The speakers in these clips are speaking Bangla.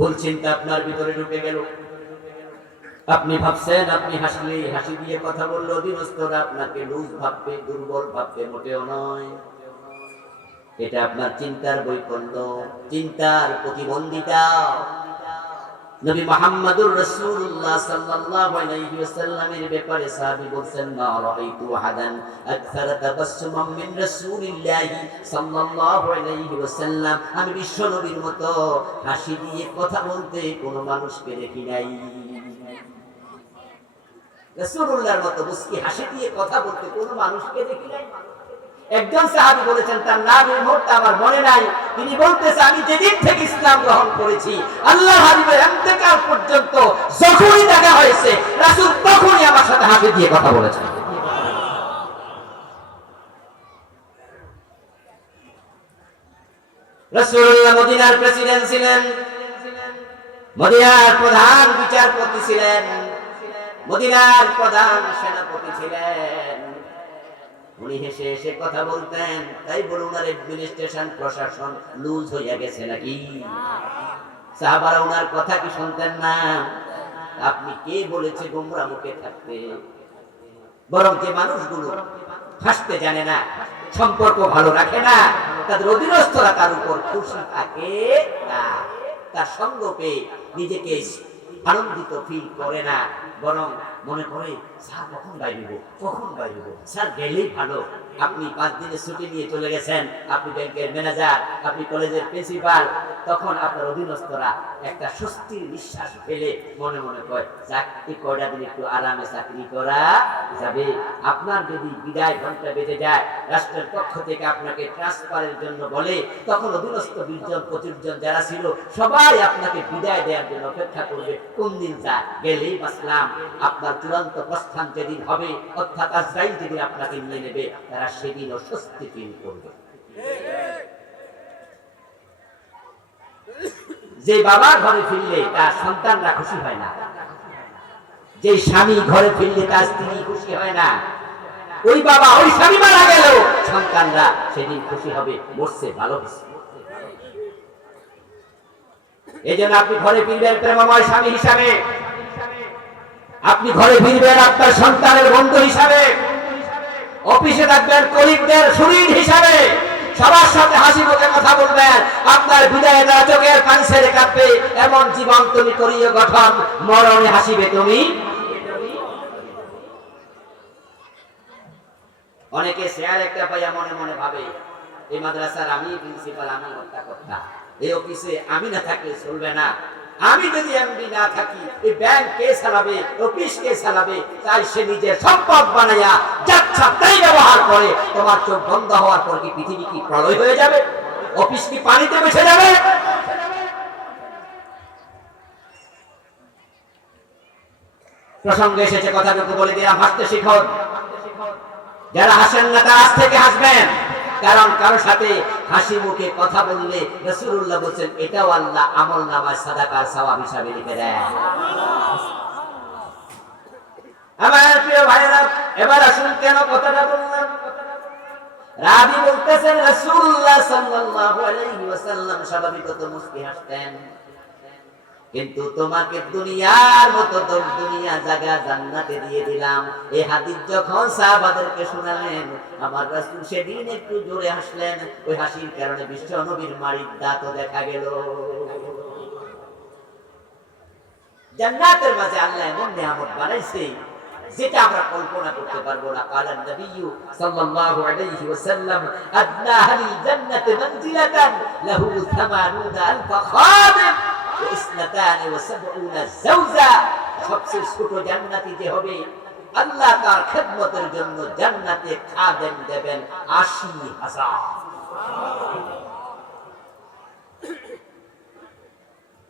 ভুল চিন্তা আপনার ভিতরে ঢুকে গেল। আপনি ভাবছেন আপনি হাসলে, হাসি দিয়ে কথা বললে অধীনস্থরা আপনাকে লুজ ভাববে, দুর্বল ভাববে, মোটেও নয়। এটা আপনার চিন্তার বৈফল্য, চিন্তার প্রতিবন্ধিতা। নবী মুহাম্মদুর রাসূলুল্লাহ সাল্লাল্লাহু আলাইহি ওয়াসাল্লামের ব্যাপারে সাহাবী বলেন, মা রাআইতু আহাদান আকসারা তাবাসসুমান মিন রাসূলিল্লাহি সাল্লাল্লাহু আলাইহি ওয়াসাল্লাম। আমি বিশ্ব নবীর মতো হাসি দিয়ে কথা বলতে কোনো মানুষকে দেখি নাই। রাসূলুল্লাহর মতো মুস্কি হাসি দিয়ে কথা বলতে কোনো মানুষকে দেখি নাই। একজন সাহাবী বলেছেন, তার নাম এই মুহূর্তে আমার মনে নাই, তিনি বলতেছে, আমি যেদিন থেকে ইসলাম গ্রহণ করেছি আল্লাহর হাবিবের ইন্তেকাল পর্যন্ত যখনই দেখা হয়েছে রাসূল তখনই আমার সাথে হাসি দিয়ে কথা বলেছেন। রাসূলুল্লাহ মদিনার প্রেসিডেন্ট ছিলেন, মদিনার প্রধান বিচারপতি ছিলেন, মদিনার প্রধান সেনাপতি ছিলেন। উনি হেসে হেসে কথা বলতেন। তাই বলুন, আর অ্যাডমিনিস্ট্রেশন প্রশাসন লুজ হয়ে গেছে নাকি? সাহাবারা ওনার কথা কি শুনতেন না? আপনি কে বলেছে গোমরা মুখে থাকতে? বরং যে মানুষগুলো হাসতে জানে না, সম্পর্ক ভালো রাখে না, তাদের অধীনস্থরা তার উপর খুশি থাকে না, তার সঙ্গ পেয়ে নিজেকে আনন্দিত ফিল করে না, বরং মনে করে স্যার কখন বাইরব, কখন বাইরব, স্যার গেলেই ভালো। আপনি 5 দিনের ছুটি নিয়ে চলে গেছেন, আপনি ব্যাংকের ম্যানেজার, আপনি কলেজের প্রিন্সিপাল, তখন আপনার অধীনস্থরা একটা স্বস্তির নিঃশ্বাস ফেলে মনে মনে কয়, চাকরি কয়টা দিন একটু আরামে চাকরি করা যাবে। আপনার যদি বিদায় ঘন্টা বেজে যায়, রাষ্ট্রের পক্ষ থেকে আপনাকে ট্রান্সফারের জন্য বলে, তখন অধীনস্থ 20 জন 25 জন যারা ছিল সবাই আপনাকে বিদায় দেওয়ার জন্য অপেক্ষা করবে, কোন দিন যায় গেলেই বাঁচলাম। আপনার চূড়ান্ত প্রস্থান যেদিন হবে, অর্থাৎ আজরাইল যেদিন আপনাকে নিয়ে নেবে, তারা সেদিনও স্বস্তি ফিল করবে। যে বাবা ঘরে ফিরলে তার সন্তানরা খুশি হয় না, যে স্বামী ঘরে ফিরলে তার স্ত্রী খুশি হয় না, ওই বাবা ওই স্বামী মারা গেল সন্তানরা সেদিন খুশি হবে, মরছে ভালো হয়েছে। এই জন্য আপনি ঘরে ফিরবেন প্রেমময় স্বামী হিসাবে, আপনি ঘরে ফিরবেন আপনার সন্তানের বন্ধু হিসাবে, অফিসে থাকবেন কলিগদের শরীর হিসাবে, সবার সাথে হাসি মুখে কথা বলবেন। আপনার বিদায়ে তারা চোখের পানি ছেড়ে কাঁদবে, এমন জীবন তুমি করিও গঠন, মরণে হাসিবে তুমি। অনেকে শেয়ার একটা পাইয়া মনে মনে ভাবে, এই মাদ্রাসার আমি প্রিন্সিপাল, আমি হত্যা কর্তা, এই অফিসে আমি না থাকলে চলবে না, আমি যদি এমডি না থাকি এই ব্যাংক কে চালাবে, অফিস কে চালাবে? তাই সে নিজের সম্পদ বানাইয়া যাচ্ছা তাই ব্যবহার করে। তোমার চোখ বন্ধ হওয়ার পর কি পৃথিবী কি প্রলয় হয়ে যাবে? অফিস কি পানিতে মিশে যাবে? প্রসঙ্গে এসেছে, কথাটুকু বলে দিলাম, হাসতে শিখুন। যারা হাসেন না তারা আজ থেকে হাসবেন, কারণ কারো সাথে হাসি মুখে কথা বললে রাসূলুল্লাহ বলেছেন এটাও আল্লাহ আমলনামায় সাদাকার সওয়াব হিসাবে লিখে দেন। আমার প্রিয় ভাইরা, এবার আসুন কেন কথাটা বললাম। রাবী বলতেছেন রাসূলুল্লাহ সাল্লাল্লাহু আলাইহি ওয়াসাল্লাম স্বাভাবিকত মুস্কি হাসতেন, কিন্তু তোমাকে দুনিয়ার মতো দুনিয়া জায়গা জান্নাতে দিয়ে দিলাম। এই হাদিস যখন সাহাবাদেরকে শোনালেন, আমার রাসূল সেদিন একটু জোরে হাসলেন। ওই হাসির কারণে বিশ্ব নবীর মাড়ির দাঁতও দেখা গেল। জান্নাতের মাঝে আল্লাহ এমন নিয়ামত বানাইছে যেটা আমরা কল্পনা করতে পারবো না। কালান নবী সাল্লাল্লাহু আলাইহি ওয়াসাল্লাম, আদনা আহলিল জান্নাতি মানজিলাতান লাহু ৮০,০০০ খাদিম ওয়া ৭২ যাওজা। সবচেয়ে ছোট জান্নাতি যে হবে, আল্লাহ তার খেদমতের জন্য জান্নাতে খাদেম দেবেন ৮০,০০০।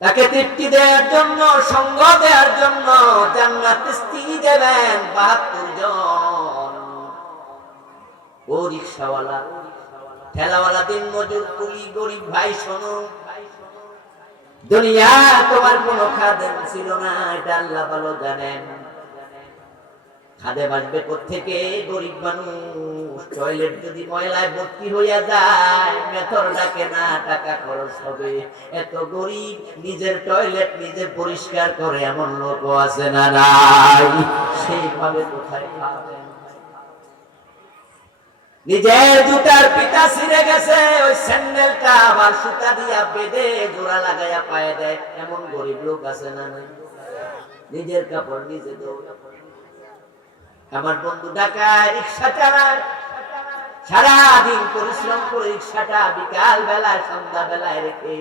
তাকে তৃপ্তি দেওয়ার জন্য, সঙ্গ দেওয়ার জন্য জান্নাতে স্ত্রী দেবেন ৭২ জন। ও রিকশাওয়ালা, ঠেলাওয়ালা, দিন মজুর, কুলি, গরিব ভাই, শোনো, দুনিয়া তোমার কোনো খাদেম ছিল না, এটা আল্লাহ ভালো জানেন। খাদেম আসবে কোত্থেকে? গরিব মানুষ, টয়লেট যদি ময়লায় ভর্তি হইয়া যায় মেথর ডাকে না, টাকা খরচ হবে। এত গরিব নিজের টয়লেট নিজে পরিষ্কার করে এমন লোক আছে না নাই? সেইভাবে কোথায় খাবেন? নিজের জুতার পিতা ছিঁড়ে গেছে, ওই স্যান্ডেলটা আবার সুতা দিয়া বেঁধে জোড়া লাগাইয়া পায়ে দেয়, এমন গরিব লোক আছে না নাই? নিজের কাপড় নিজে দৌড়া। আমার বন্ধু ঢাকায় রিক্সা চালায়, সারাদিন পরিশ্রম করে রিক্সাটা বিকাল বেলায় সন্ধ্যা বেলায় রেখে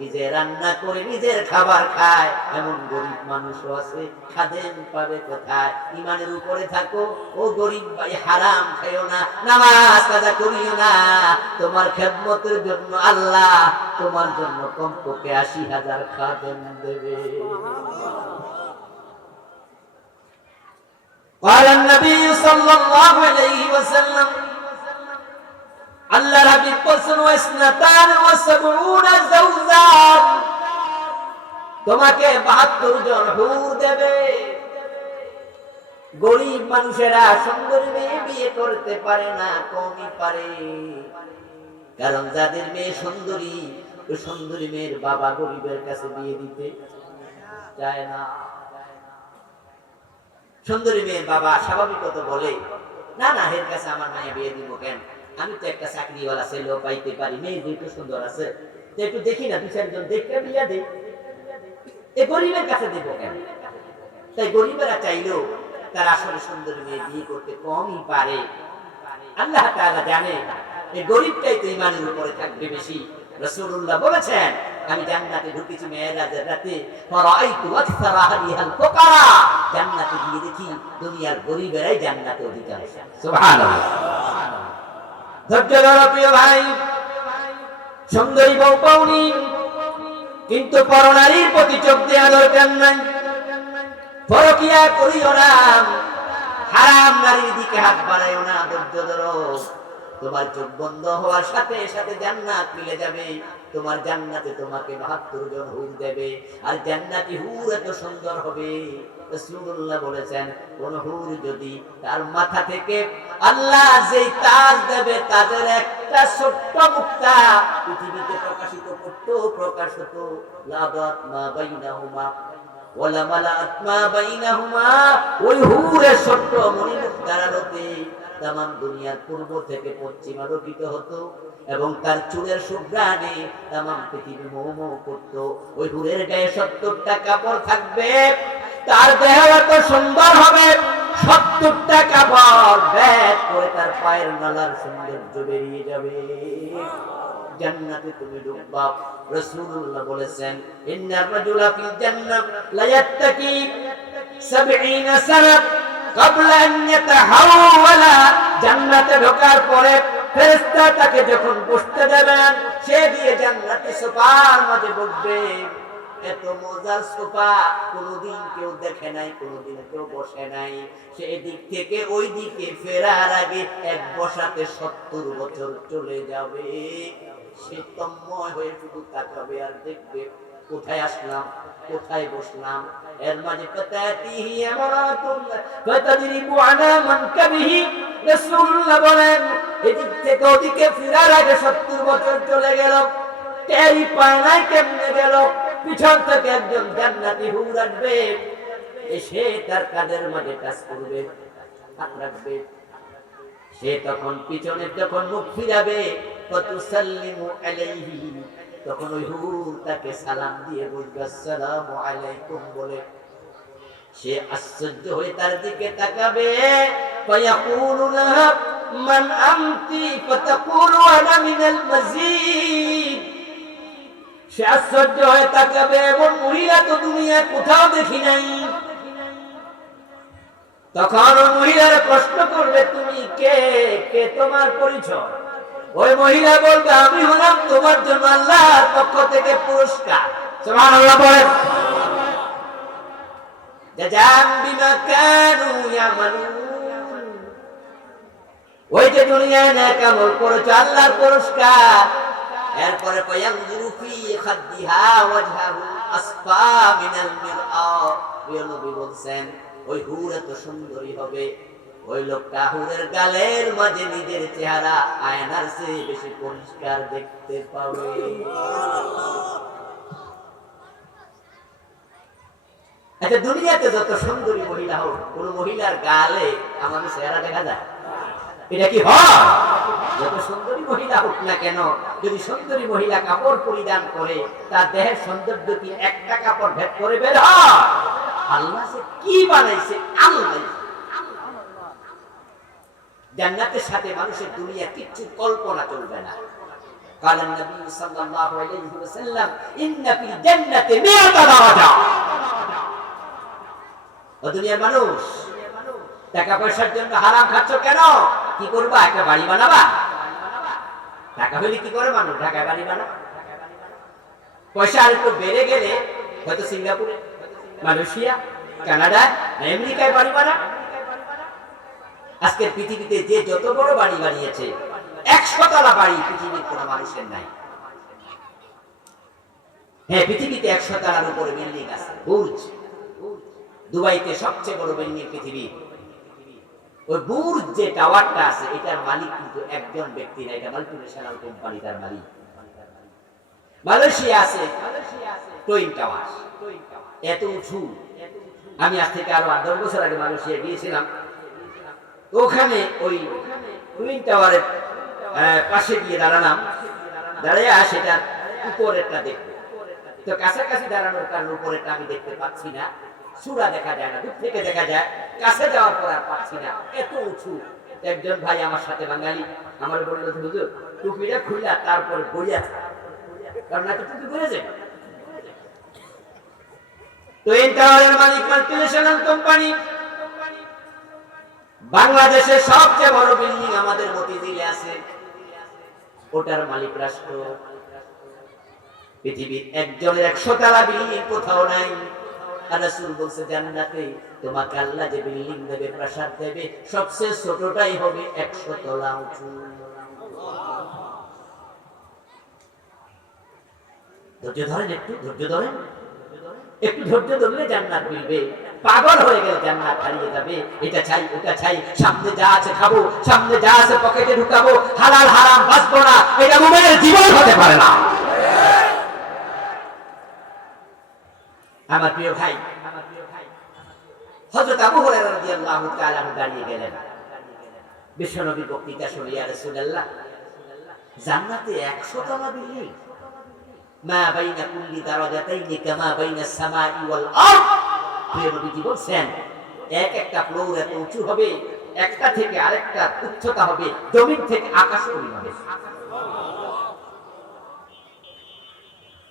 নিজে রান্না করে নিজের খাবার খায়, এমন গরিব মানুষও আছে। খাদেম পাবে কোথায়? ইমানের উপরে থাকো ও গরিব ভাই, হারাম খাইও না, নামাজ কাজা করিও না। তোমার খেদমতের জন্য আল্লাহ তোমার জন্য কমপক্ষে ৮০,০০০ খাদেম দেবে। قال النبي صلى الله عليه وسلم আল্লাহর হাবিব বলেন ওয়াসনাতান ওয়া সাবউনা যাওজান, তোমাকে ৭২ জন হুর দেবে। গরিব মানুষেরা সুন্দরী মেয়ে বিয়ে করতে পারে না, কমই পারে, কারণ যাদের মেয়ে সুন্দরী ওই সুন্দরী মেয়ের বাবা গরিবের কাছে বিয়ে দিতে চায় না। সুন্দরী মেয়ের বাবা স্বাভাবিকত বলে, না না, এর কাছে আমার মায়া বিয়ে দিব কেন, আমি তো একটা চাকরিওয়ালা ছেলেও পাইতে পারি, মেয়ে যেহেতু সুন্দর আছে একটু দেখি না, ২-৪ জন দেখে বিয়া দেই, এই গরিবের কাছে দেব কেন? তাই গরিবেরা চাইলেও তার আসলে সুন্দরী মেয়ে বিয়ে করতে কমই পারে। আল্লাহ তাআলা জানে এই গরিবটাই তো ইমানের উপরে থাকবে বেশি। রাসূলুল্লাহ বলেছেন, আমি জান্নাতে ঢুকেছি মেরাজের রাতে, ফারাআইতু আকসারা আহলিহাল ফুকারা, জান্নাতে গিয়ে দেখি দুনিয়ার গরিবেরাই জান্নাতে অধিকাংশ। সুবহানাল্লাহ। ধৈর্য ধরো প্রিয় ভাই, সুন্দরী বউ পাওনি কিন্তু পরনারীর প্রতি চোখ দেওয়া দরকার নাই। পরকিয়া করিও না, হারাম নারীর দিকে হাত বাড়াইও না। ধৈর্য ধরো, তোমার চোখ বন্ধ হওয়ার সাথে সাথে জান্নাত মিলে যাবে। তোমার জান্নাতে তোমাকে ৭২ জন হুর দেবে, আর জান্নাতি হুর এত সুন্দর হবে। রাসূলুল্লাহ বলেছেন, কোন হুর যদি তার মাথা থেকে আল্লাহ যেই তাজ দেবে তাজের একটা ছোট্ট মুক্তা পৃথিবীতে প্রকাশিত করতো, প্রকাশ হতো, লাদাত মা বাইনাহুমা ওয়ালা মালাআত মা বাইনাহুমা, ওই হুরের ছোট্ট মণিমুক্তার আলোতে তামাম দুনিয়ার পূর্ব থেকে পশ্চিম আলোকিত হতো, এবং তার চুলের সুঘ্রাণে তামাম পৃথিবী মৌ মৌ করত। ওই হুরের গায়ে ৭০টা কাপড় থাকবে, তার দেহ এত সুন্দর হবে, ৭০টা কাপড় ব্যাগ করে তার পায়ের নালার সৌন্দর্য বেরিয়ে যাবে। জান্নাতে তুমি ঢুকবা। রাসূলুল্লাহ বলেছেন, ইন্নার রাজুলা ফিল জান্নাহ লা ইয়াত্তাকি ৭০ সানা ক্বাবলা আন ইয়াতাহাওয়ালা, জান্নাতে ঢোকার পরে ফেরেশতা তাকে যখন বসতে দেবেন, সে দিয়ে জান্নাতে সোফার মাঝে বসবে। এত মজার সোফা কোনদিন কেউ দেখে নাই, কোনদিন কেউ বসে নাই। সেই দিক থেকে ওই দিকে ফেরার আগে এক বসাতে ৭০ বছর চলে যাবে। সে তন্ময় হয়ে শুধু তাকাবে আর দেখবে, কোথায় আসলাম, কোথায় বসলাম। এর মাঝে ফাতাতিহি ইমরাতুন ফাতাদরিবু আলা মানকাবিহি, রাসূলুল্লাহ বলেন, এদিক থেকে ওদিকে ফেরার আগে ৭০ বছর চলে গেল, টেরি পায় নাই কেমনে গেল। পিছন থেকে একজন জান্নাতি হুর আসবে, এসে তার কাঁধের মাঝে টাচ করবে, হাত রাখবে। সে তখন পিছনে যখন মুখ ফিরাবে, ফাতুসাল্লিমু আলাইহি, তখন ওই হুর তাকে সালাম দিয়ে বলবে আসসালামু আলাইকুম বলে। সে আশ্চর্য হয়ে তার দিকে তাকাবে, ফায়াকুলু লাহা মান আনতি, ফাতাকুলু আনা মিনাল মাজিদ। সে আশ্চর্য হয়ে তাকাবে, এমন মহিলা তো দুনিয়ায় কোথাও দেখি নাই। তখন ওই মহিলার প্রশ্ন করবে, তুমি কে, কে তোমার পরিচয়? ওই মহিলা বলবে, আমি হলাম তোমার জন্য আল্লাহর পক্ষ থেকে পুরস্কার। সুবহানাল্লাহ বলেন। জাযাম বিমা কানু ইয়ামালুন, ওই যে দুনিয়ায় নেক আমল করেছো আল্লাহর পুরস্কার। এরপরে ফায়ানজুরু ফি খাদ্দিহা ওয়াজহাহু আসফা মিনাল মিরআ, প্রিয় নবী বলেন, ওই হুর এত সুন্দরী হবে, ওই লোকটা হুরের গালের মাঝে নিজের চেহারা আয়নার চেয়ে বেশি পরিষ্কার দেখতে পাবে। আচ্ছা, দুনিয়াতে যত সুন্দরী মহিলা হোক, কোন মহিলার গালে আমাদের চেহারা দেখা যায়? এটা কি হয়? যত সুন্দরী মহিলা হোক না কেন, যদি সুন্দরী মহিলা কাপড় পরিধান করে, তার দেহের সৌন্দর্য কি একটা কাপড় ভেদ করে বের হয়? আল্লাহ সে কি বানাইছে, আল্লাহ। জান্নাতের সাথে মানুষের দুনিয়া কিচ্ছু কল্পনা চলবে না। قال النبي صلى الله عليه وسلم ان في الجنه 100 درجه। ও দুনিয়ার মানুষ, টাকা পয়সার জন্য হারাম খাচ্ছ কেন? কি করবা? একটা বাড়ি বানাবা? টাকা হলে কি করে মানুষ ঢাকায় বাড়ি বানায়? পয়সা আর একটু বেড়ে গেলে হয়তো সিঙ্গাপুরে, মালয়েশিয়া, কানাডা, আমেরিকায় বাড়ি বানায়। আজকের পৃথিবীতে যে যত বড় বাড়ি বানিয়েছে, 100 তলা বাড়ি পৃথিবীর কোনো মানুষের নাই। হ্যাঁ, পৃথিবীতে 100 তলার উপরে বিল্ডিং আছে, বুর্জ। দুবাইতে সবচেয়ে বড় বিল্ডিং পৃথিবী। ওই বুর্জ যে টাওয়ারটা আছে, এটার মালিক কিন্তু একজন ব্যক্তি না, এটা মাল্টিন্যাশনাল কোম্পানি তার মালিক। মালয়েশিয়া আছে টুইন টাওয়ার, এত উঁচু। আমি আজ থেকে আরো 8-10 বছর আগে মালয়েশিয়া গিয়েছিলাম। ওখানে ওই টুইন টাওয়ারের পাশে গিয়ে দাঁড়ালাম, দাঁড়িয়ে সেটার উপরেরটা দেখবো। তো কাছাকাছি দাঁড়ানোর কারণে উপরেরটা আমি দেখতে পাচ্ছি না, চূড়া দেখা যায় না, দূর থেকে দেখা যায়। কাছে যাওয়ার পর আর পাচ্ছি না, এত উঁচু। একজন ভাই আমার সাথে বাঙালি আমার বলল, হুজুর টুপিটা খুললা তারপরে বইয়া, কারণ এত টুপি ঘুরে যায়। টুইন টাওয়ারের মালিক মাল্টিন্যাশনাল কোম্পানি। বাংলাদেশের সবচেয়ে বড় বিল্ডিং আমাদের মতিঝিলে আছে, ওটার মালিক রাষ্ট্র। পৃথিবীর একজনের 100 তলা বিল্ডিং কোথাও নাই। আর রাসূল বলছে, জান্নাতে তোমাকে আল্লাহ যে বিল্ডিং দেবে, প্রাসাদ দেবে, সবচেয়ে ছোটটাই হবে 100 তলা উঁচু। ধৈর্য ধরেন, একটু ধৈর্য ধরেন, একটু ধৈর্য ধরলে জান্নাত মিলবে। পাগল হয়ে গেলে জান্নাত হারিয়ে যাবে। এটা চাই, ওটা চাই, সামনে যা আছে খাবো, সামনে যা আছে পকেটে ঢুকাবো, হালাল হারাম বাঁচবো না, এটা মুমিনের জীবন হতে পারে না। আমার প্রিয় ভাই, হযরত আবু হুরায়রা রাদিয়াল্লাহু তাআলা দাঁড়িয়ে গেলেন। বিশ্বনবী বক্তৃতা শুনে, ইয়া রাসূলুল্লাহ, জান্নাতে 100 তলা বিল্ডিং, মা বাইনা কুল্লি দারাজাতাইনি কামা বাইনা সামাই ওয়াল আরদ। প্রিয় নবীজি বলেন, একটা ফ্লোর এত উঁচু হবে, একটা থেকে আরেকটা উচ্চতা হবে জমিন থেকে আকাশ পরিমাণ।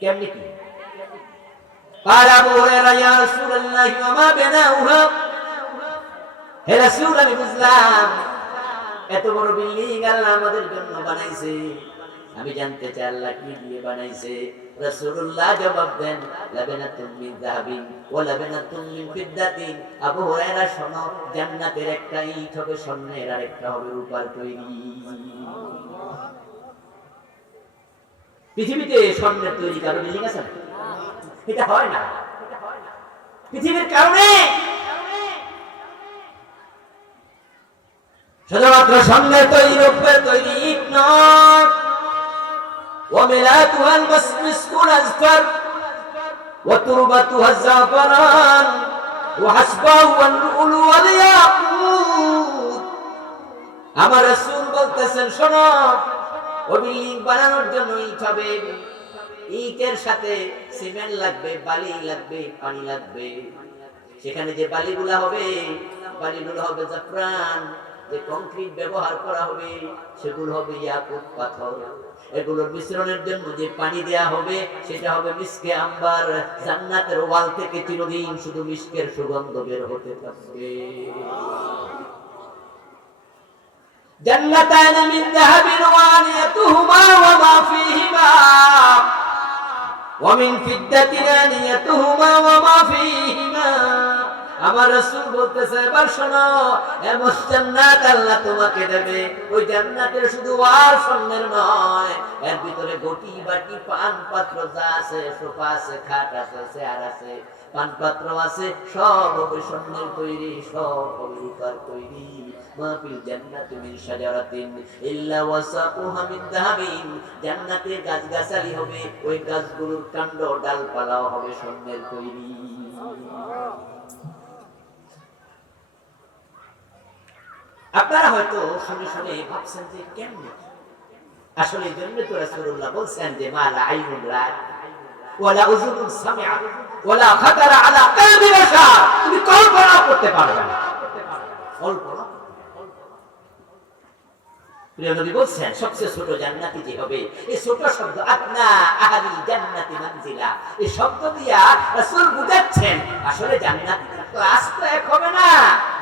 কেমনে কি? قال ابو هريره يا رسول الله وما بناؤها। হে রাসূল, আমি বুঝলাম এত বড় বিল্ডিং আল্লাহ আমাদের জন্য বানাইছে, আমি জানতে চাই আল্লাহ কি দিয়ে বানাইছে। রাসূলুল্লাহ জবাব দেন, লাবানাতুম মিন যাহাবিন ওয়া লাবানাতুম মিন ফিদ্দাতিন। আবু হুরায়রা শোনো, জান্নাতের একটা ইট হবে স্বর্ণের, আর একটা হবে রূপার তৈরি। পৃথিবীতে স্বর্ণের তৈরি কারো বিল্ডিং আছে না? এটা হয় না পৃথিবীর কারণে। শুধুমাত্র স্বর্ণের তৈরি, রূপের তৈরি ইট নয়। وملاتها المسك الأزفر وتربتها الزعفران وحسبه واللؤلؤ والياقوت। আমার রাসূল বলতেছেন, শোনো, ওই বিল্ডিং বানানোর জন্য ইট হবে, ইটের সাথে সিমেন্ট লাগবে, বালি লাগবে, পানি লাগবে। সেখানে যে বালিগুলা হবে, বালিগুলো হবে জাফরান। যে কংক্রিট ব্যবহার করা হবে, সেগুলো হবে ইয়াকুত পাথর। এগুলোর মিশ্রণের জন্য যে পানি দেয়া হবে, সেটা হবে মিশকে আম্বার। জান্নাতের ওয়াল থেকে চিরদিন শুধু মিশকের সুগন্ধ বের হতে থাকবে। জান্নাতান মিন যাহাবিন ওয়া আনিয়াতুহুমা ওয়া মা ফীহিমা ওয়া মিন ফিদ্দাতিন আনিয়াতুহুমা ওয়া মা ফীহিমা। আমার রাসূল বলতেছে, এবার শোনো, এমন জান্নাত আল্লাহ তোমাকে দেবে, ওই জান্নাতের শুধু আর স্বর্ণের নয়, এর ভিতরে গটি বাটি পান পাত্র যা আছে, সোফা আছে, খাট আছে, চেয়ার আছে, পান পাত্র আছে, সব হবে স্বর্ণের তৈরি, সব হবে রূপার তৈরি। মাফিল জান্নাতি মিন শাজারাতিন ইল্লা ওয়াসাকুহা মিন যাহাবিন, জান্নাতে গাছগাছালি হবে, ওই গাছগুলোর কাণ্ড ডালপালাও হবে স্বর্ণের তৈরি। আপনারা হয়তো শুনে শুনে ভাবছেন যে কেমন, আসলে এই জন্য তো রাসূলুল্লাহ বলছেন যে মা লা আইনুন রাআত ওয়ালা উযুনুন সামিআত ওয়ালা খাতারা আলা কলবি বাশার, তুমি কল্পনা করতে পারবে না। কল্পনা, প্রিয় নবী বলছেন সবচেয়ে ছোট জান্নাতি যে হবে, এই ছোট শব্দ আদনা আহলি জান্নাতি মানজিলা, এই শব্দ দিয়া রাসূল বুঝাচ্ছেন আসলে জান্নাতি তো আস্তে এক হবে না।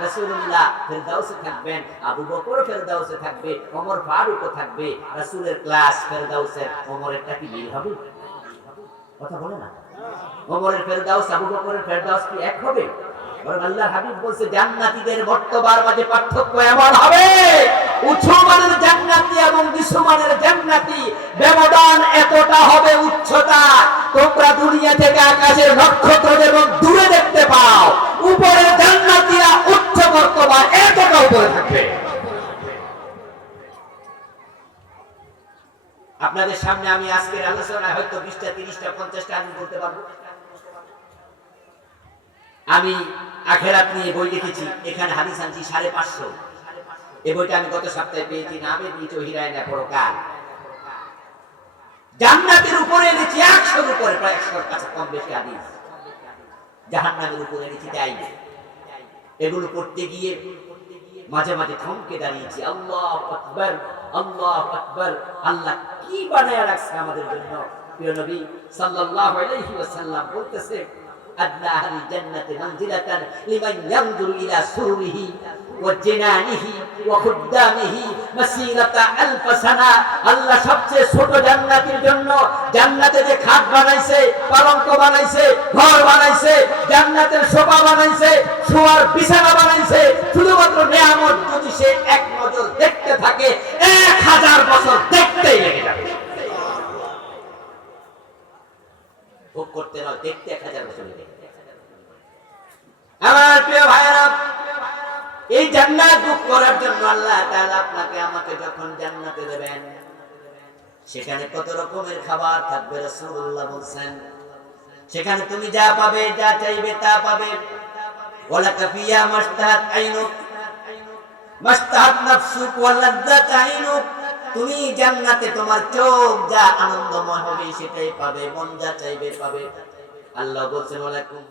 রাসূলুল্লাহ ফেরদাউসে থাকবেন, আবু বকর ফেরদাউসে থাকবে, ওমর ফারুকও থাকবে। রাসূলের ক্লাস ফেরদাউসের, ওমরেরটা কি মিল হবে? কথা বলে না। ওমরের ফেরদাউস আবু বকরের ফেরদাউস কি এক হবে? বরং আল্লাহর হাবিব বলছে জান্নাতীদের মর্তবার মাঝে পার্থক্য এমন হবে, উঁচু মানের জান্নাতি এবং নিচু মানের জান্নাতি ব্যবধান এতটা হবে, উচ্চতা তোমরা দুনিয়া থেকে আকাশের নক্ষত্র এবং দূরে দেখতে পাও, উপরে জান্নাতীরা উচ্চ মর্তবা এতটা উপরে থাকবে। আপনাদের সামনে আমি আজকের আলোচনায় হয়তো 20টা 30টা 50টা আমি বলতে পারবো। আমি আখিরাত নিয়ে বই লিখেছি, এখানে হাদিস আনছি 550। এই বইটা আমি গত সপ্তাহে পেয়েছি, নামে দিয়েছি হিরায় না পরকাল। জান্নাতের উপরে লিখেছি 100-এর উপরে, প্রায় 100-এর কাছে কম বেশি হাদিস। জাহান্নামের উপরে লিখেছি তাই। এগুলো পড়তে গিয়ে মাঝে মাঝে থমকে দাঁড়িয়েছি, আল্লাহু আকবার, আল্লাহু আকবার, আল্লাহ কি বানায়া রাখছে আমাদের জন্য। প্রিয় নবী সাল্লাল্লাহু আলাইহি ওয়াসাল্লাম বলতেছে, আদনা আহলি জান্নাতি মানজিলাতান লিমান ইয়ানজুরু ইলা সুরুরিহি ওয়া জিনানিহি ওয়া খুদ্দামিহি মাসিরাতা আলফ সানা। আল্লাহ সবচেয়ে ছোট জান্নাতীর জন্য জান্নাতে যে খাট বানাইছে, পালঙ্ক বানাইছে, ঘর বানাইছে, জান্নাতের সোফা বানাইছে, শোয়ার বিছানা বানাইছে, শুধুমাত্র নিয়ামত যদি সে এক নজর দেখতে থাকে 1000 বছর দেখতেই লেগে যাবে। ভোগ করতে নয়, দেখতে 1000 বছর লেগে যাবে। আমার প্রিয় ভাইরা, এই জান্নাত ভোগ করার জন্য আল্লাহ তাআলা আপনাকে আমাকে যখন জান্নাতে দেবেন, সেখানে কত রকমের খাবার থাকবে রাসূলুল্লাহ বলেন, সেখানে তুমি যা পাবে, যা চাইবে তা পাবে। ওয়ালা কাফিয়া মাশতাহাত আইনুক মাশতাহাত নাফসুক ওয়া লাযযাত আইনুক, তুমি জান্নাতে তোমার চোখ যা আনন্দময় হবে সেটাই পাবে, মন যা চাইবে পাবে। আল্লাহ বলেন ওয়ালাকুম